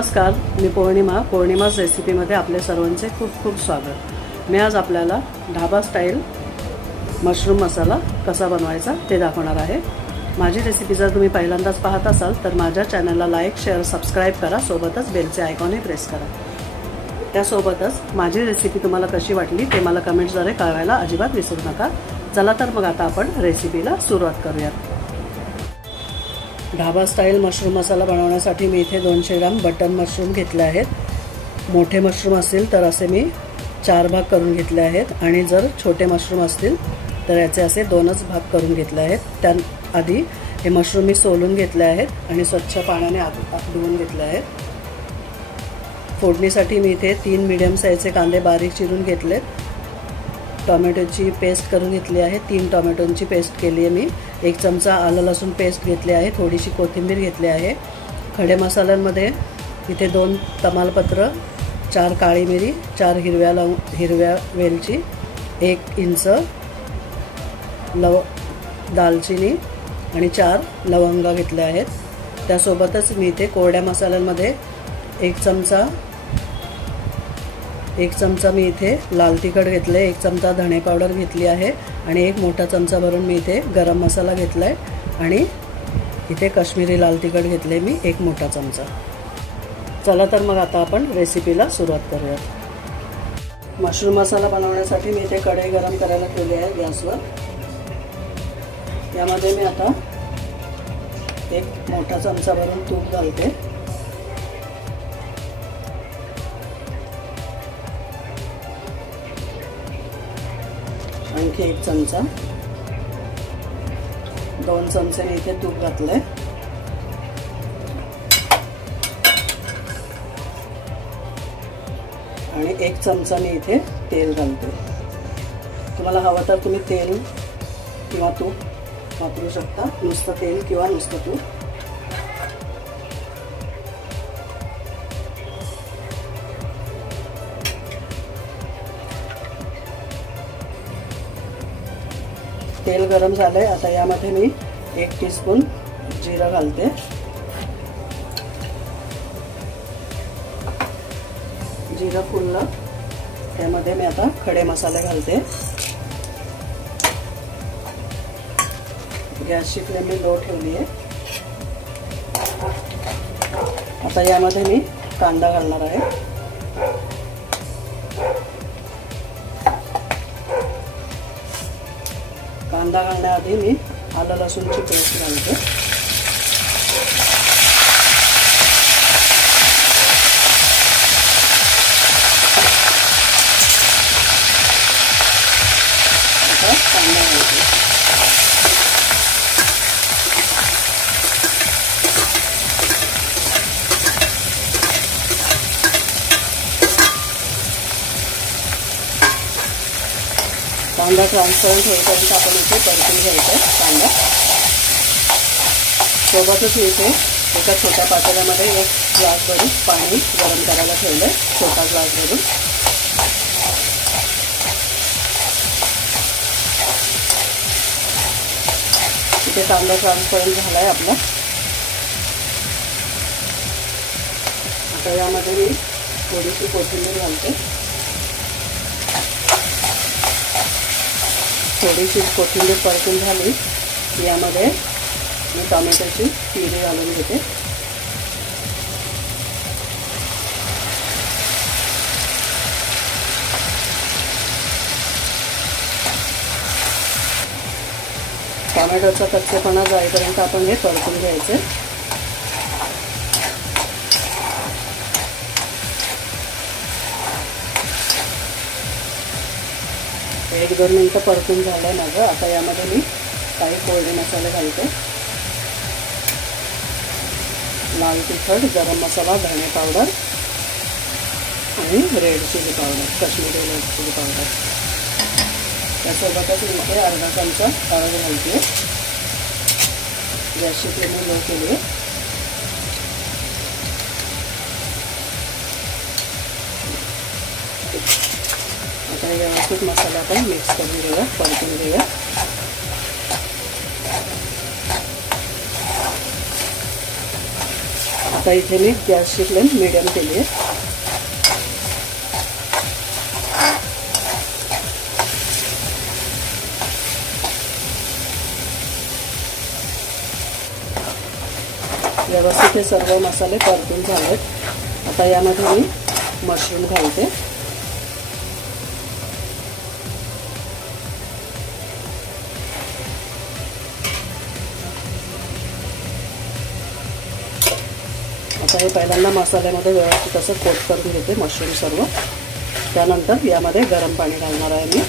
नमस्कार, मी पौर्णिमा's रेसिपीमध्ये आपले सर्वांचे खूप खूप स्वागत। मी आज आपल्याला ढाबा स्टाईल मशरूम मसाला कसा बनवायचा ते दाखवणार आहे। माझी रेसिपी जर तुम्ही पहिल्यांदाच पाहत असाल तर माझ्या चॅनलला लाईक, शेअर, सबस्क्राइब करा, सोबतच बेलचे आयकॉनही प्रेस करा। त्यासोबतच माझी रेसिपी तुम्हाला कशी वाटली ते मला कमेंट्सद्वारे कळवायला अजिबात विसरू नका। चला तर मग आता आपण रेसिपीला सुरुवात करूयात। ढाबा स्टाईल मशरूम मसाला बनवण्यासाठी मी इथे 200 ग्राम बटन मशरूम घेतले आहेत। मोठे मशरूम असतील तर असे मी 4 भाग करून घेतले आहेत आणि जर छोटे मशरूम असतील तर याचे असे 2च भाग करून घेतले आहेत। त्याआधी हे मशरूम मी सोलून घेतले आहेत आणि स्वच्छ पाण्याने धुवून घेतले आहेत। फोडणीसाठी मी इथे 3 मीडियम साईजचे कांदे बारीक चिरून घेतलेत। टोमॅटोची पेस्ट करून घेतली आहे। 3 टोमॅटोंची पेस्ट केली आहे मी। 1 चमचा आलं लसूण पेस्ट घेतली आहे। थोडीशी कोथिंबीर घेतली आहे। खडे मसाल्यांमध्ये इथे 2 तमालपत्र, 4 काळी मिरी, 4 हिरव्या वेलची, 1 इंच दालचिनी आणि 4 लवंगा घेतल्या आहेत। त्यासोबतच मी इथे कोरड्या मसाल्यांमध्ये 1 चमचा मी इथे लाल तिखट घेतले, 1 चमचा धणे पावडर घेतली आहे आणि 1 मोठा चमचा भरून मी इथे गरम मसाला घेतलाय आणि इथे काश्मीरी लाल तिखट घेतले मी 1 मोठा चमचा। चला तर मग आता आपण रेसिपीला सुरुवात करूया। मशरूम मसाला बनवण्यासाठी मी इथे कढई गरम करायला ठेवली आहे गॅसवर। यामध्ये मी आता 1 मोठा चमचा भरून तूप घालते। आणखी 1 चमचा, 2 चमचे मी इथे तूप घातलंय आणि 1 चमचा मी इथे तेल घालते। तुम्हाला हवं तर तुम्ही तेल किंवा तूप वापरू शकता, नुसतं तेल किंवा नुसतं तूप। तेल गरम झालंय। आता यामध्ये मी 1 टीस्पून जिरं घालते। जिरं फुललं त्यामध्ये मी आता खडे मसाले घालते। गॅसची फ्लेम मी लो ठेवली आहे। आता यामध्ये मी कांदा घालणार आहे। कांदा घालण्याआधी मी आलं लसूणची पेस्ट घालते। आता कांदा घालते। कांदा ट्रान्सपरंट होईपर्यंत आपण इथे परतून घ्यायचा आहे कांदा। सोबतच इथे एका छोट्या पातेल्यामध्ये 1 ग्लास भरून पाणी गरम करायला ठेवलं आहे, छोटा ग्लास भरून। इथे कांदा ट्रान्सपरंट झाला आहे आपला। आता यामध्ये मी थोडीशी कोथिंबीर घालते। थोडीशी कोथिंबीर परतून झाली की यामध्ये मी टोमॅटोची प्युरी घालून घेते। टोमॅटोचा कच्चेपणा जाईपर्यंत आपण हे परतून घ्यायचे। 1-2 मिनिटं परतून झालंय माझं। आता यामध्ये मी काही कोरडे मसाले घालते। लाल तिखट, गरम मसाला, धणे पावडर आणि red chilli powder, Kashmiri red chilli powder. त्यासोबतच मी इथे अर्धा चमचा हळद घालते। गॅसची फ्लेम लो केली आहे। आता व्यवस्थित मसाला आपण मिक्स करून घेऊया, परतून घेऊया। आता आता इथे मी गॅसची फ्लेम मीडियम केली आहे. व्यवस्थित हे सर्व मसाले परतून झालेत. आता यामध्ये मी मशरूम घालते. आता हे पहिल्यांदा मसाल्यामध्ये व्यवस्थित असं कोट करून घेते मशरूम सर्व. त्यानंतर यामध्ये गरम पाणी घालणार आहे मी.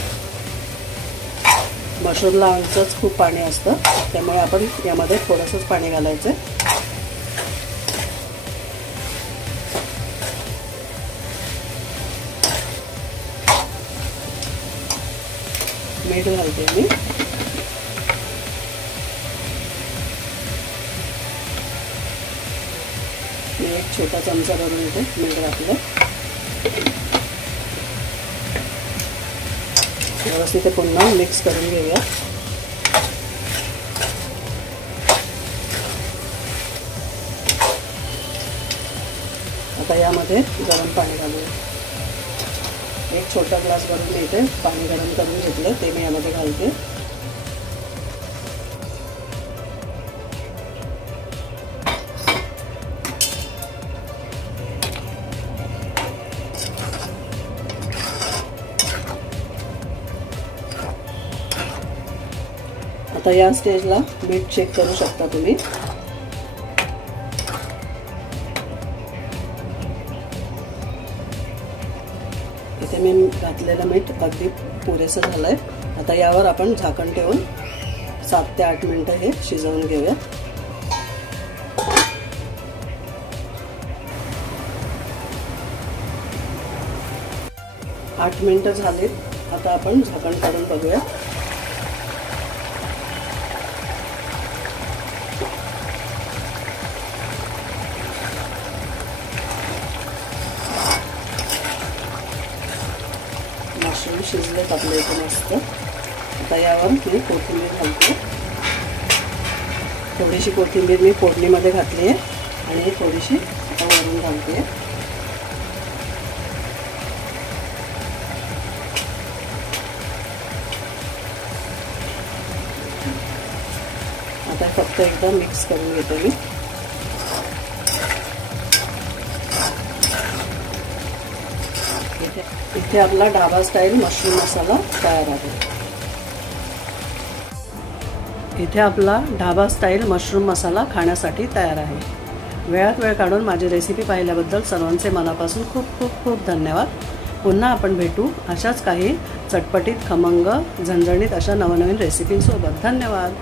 मशरूमला अंचच खूप पाणी असतं, त्यामुळे आपण यामध्ये थोडंसंच पाणी घालायचं. मीठ घालते मी. एक छोटा चमचा भरून इथे मीठ घातलं. व्यवस्थित पुन्हा मिक्स करून घेऊया. आता यामध्ये गरम पाणी घालूया. एक छोटा ग्लास भरून मी इथे पाणी गरम करून घेतलं, ते मी यामध्ये घालते. आता या स्टेजला मीठ चेक करू शकता तुम्ही. इथे मी घातलेलं मीठ अगदी पुरेसं झालंय. आता यावर आपण झाकण ठेवून 7 ते 8 मिनिटं हे शिजवून घेऊया. 8 मिनिटं झालीत. आता आपण झाकण काढून बघूया. मशरूम शिजलेत आपले इथे मस्त. आता यावर मी कोथिंबीर घालते. थोडीशी कोथिंबीर मी फोडणीमध्ये घातली आहे आणि थोडीशी आता वरून घालते. आता फक्त एकदा मिक्स करून घेते मी. इथे आपला ढाबा स्टाईल मशरूम मसाला तयार आहे. इथे आपला ढाबा स्टाईल मशरूम मसाला खाण्यासाठी तयार आहे. वेळात वेळ काढून माझी रेसिपी पाहिल्याबद्दल सर्वांचे मनापासून खूप खूप खूप धन्यवाद. पुन्हा आपण भेटू अशाच काही चटपटीत, खमंग, झणझणीत अशा नवनवीन रेसिपींसोबत. धन्यवाद.